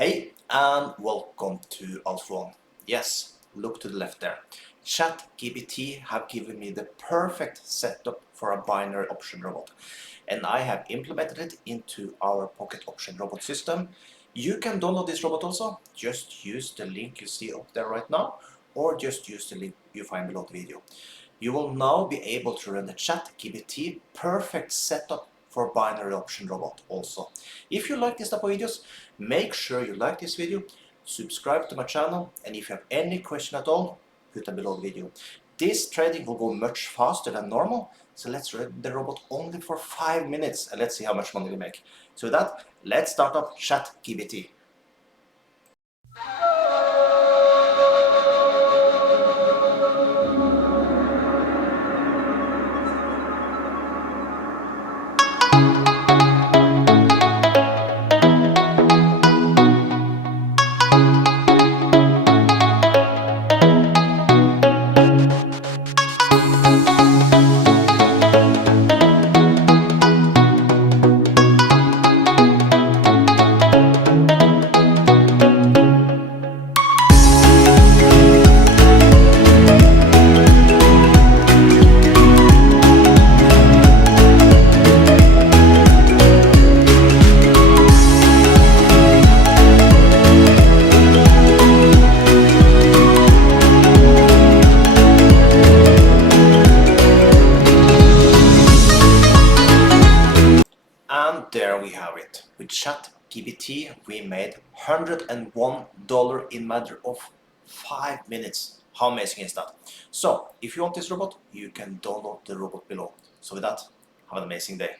Hey and welcome to Alpha. Yes, look to the left there. ChatGPT have given me the perfect setup for a binary option robot, and I have implemented it into our pocket option robot system. You can download this robot also. Just use the link you see up there right now, or just use the link you find below the video. You will now be able to run the ChatGPT perfect setup for binary option robot also. If you like this type of videos, make sure you like this video, subscribe to my channel, and if you have any question at all, put them below the video. This trading will go much faster than normal, so let's run the robot only for 5 minutes and let's see how much money we make. So with that, let's start up ChatGPT. And there we have it. With ChatGPT, we made $101 in matter of 5 minutes. How amazing is that? So, if you want this robot, you can download the robot below. So with that, have an amazing day.